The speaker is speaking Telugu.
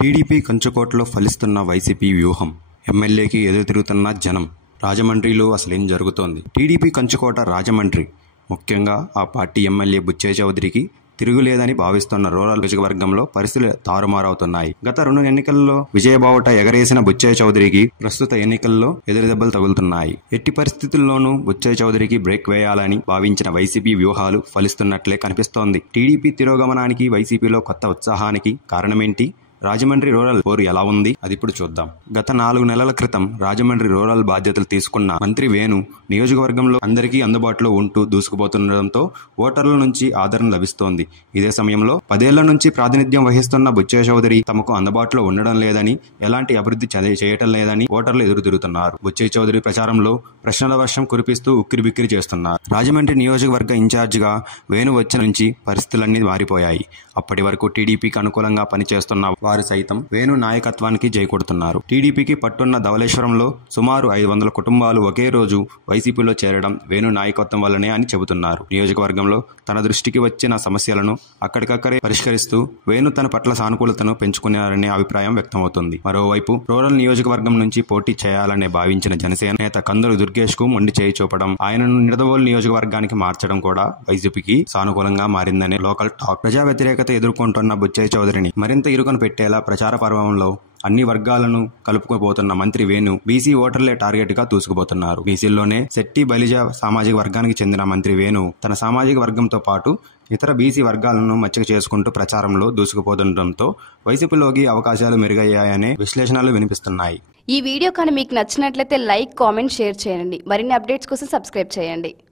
టీడీపీ కంచుకోటలో ఫలిస్తున్న వైసీపీ వ్యూహం, ఎమ్మెల్యేకి ఎదురు తిరుగుతున్న జనం, రాజమండ్రిలో అసలేం జరుగుతోంది? టీడీపీ కంచుకోట రాజమండ్రి. ముఖ్యంగా ఆ పార్టీ ఎమ్మెల్యే బుచ్చయ్య చౌదరికి తిరుగులేదని భావిస్తున్న రూరల్ నియోజకవర్గంలో పరిస్థితులు తారుమారవుతున్నాయి. గత 2 ఎన్నికల్లో విజయబావుట ఎగరేసిన బుచ్చయ్య చౌదరికి ప్రస్తుత ఎన్నికల్లో ఎదురుదెబ్బలు తగులుతున్నాయి. ఎట్టి పరిస్థితుల్లోనూ బుచ్చయ్య చౌదరికి బ్రేక్ వేయాలని భావించిన వైసీపీ వ్యూహాలు ఫలిస్తున్నట్లే కనిపిస్తోంది. టీడీపీ తిరోగమనానికి, వైసీపీలో కొత్త ఉత్సాహానికి కారణమేంటి? రాజమండ్రి రూరల్ పోరు ఎలా ఉంది? అది ఇప్పుడు చూద్దాం. గత 4 నెలల క్రితం రాజమండ్రి రూరల్ బాధ్యతలు తీసుకున్న మంత్రి వేణు నియోజకవర్గంలో అందరికీ అందుబాటులో ఉంటూ దూసుకుపోతుండటంతో ఓటర్ల నుంచి ఆదరణ లభిస్తోంది. ఇదే సమయంలో 10 ఏళ్ల నుంచి ప్రాతినిధ్యం వహిస్తున్న బుచ్చయ్య చౌదరి తమకు అందుబాటులో ఉండడం లేదని, ఎలాంటి అభివృద్ధి చేయటం లేదని ఓటర్లు ఎదురు తిరుగుతున్నారు. బుచ్చయ్య చౌదరి ప్రచారంలో ప్రశ్నల వర్షం కురిపిస్తూ ఉక్కిరిబిక్కిరి చేస్తున్నారు. రాజమండ్రి నియోజకవర్గ ఇన్ఛార్జిగా వేణు వచ్చిన నుంచి పరిస్థితులన్నీ మారిపోయాయి. అప్పటి వరకు టీడీపీకి అనుకూలంగా పనిచేస్తున్న వారు సైతం వేణు నాయకత్వానికి జైకొడుతున్నారు. టీడీపీకి పట్టున్న ధవళేశ్వరంలో సుమారు 500 కుటుంబాలు ఒకే రోజు వైసీపీలో చేరడం వేణు నాయకత్వం వల్లనే అని చెబుతున్నారు. నియోజకవర్గంలో తన దృష్టికి వచ్చిన సమస్యలను అక్కడికక్కడే పరిష్కరిస్తూ వేణు తన పట్ల సానుకూలతను పెంచుకున్నారనే అభిప్రాయం వ్యక్తమవుతుంది. మరోవైపు రూరల్ నియోజకవర్గం నుంచి పోటీ చేయాలనే భావించిన జనసేన నేత కందుల దుర్గేష్ కు మొండి చేయి చూపడం, ఆయనను నిడదవోలు నియోజకవర్గానికి మార్చడం కూడా వైసీపీకి సానుకూలంగా మారిందనే లోకల్ టాక్. ప్రజా వ్యతిరేకత ఎదుర్కొంటున్న బుచ్చయ్య చౌదరిని మరింత ఇరుకును పెట్టేలా ప్రచార పర్వంలో అన్ని వర్గాలను కలుపుకోబోతున్న మంత్రి వేణు బీసీ ఓటర్లే టార్గెట్ గా దూసుకుపోతున్నారు. బీసీల్లోనే శెట్టి బలిజ సామాజిక వర్గానికి చెందిన మంత్రి వేణు తన సామాజిక వర్గంతో పాటు ఇతర బీసీ వర్గాలను మచ్చిక చేసుకుంటూ ప్రచారంలో దూసుకుపోతుండటంతో వైసీపీలోకి అవకాశాలు మెరుగయ్యాయనే విశ్లేషణలు వినిపిస్తున్నాయి. ఈ వీడియో కానీ మీకు నచ్చినట్లయితే లైక్, కామెంట్, షేర్ చేయండి. మరిన్ని అప్డేట్స్ కోసం సబ్స్క్రైబ్ చేయండి.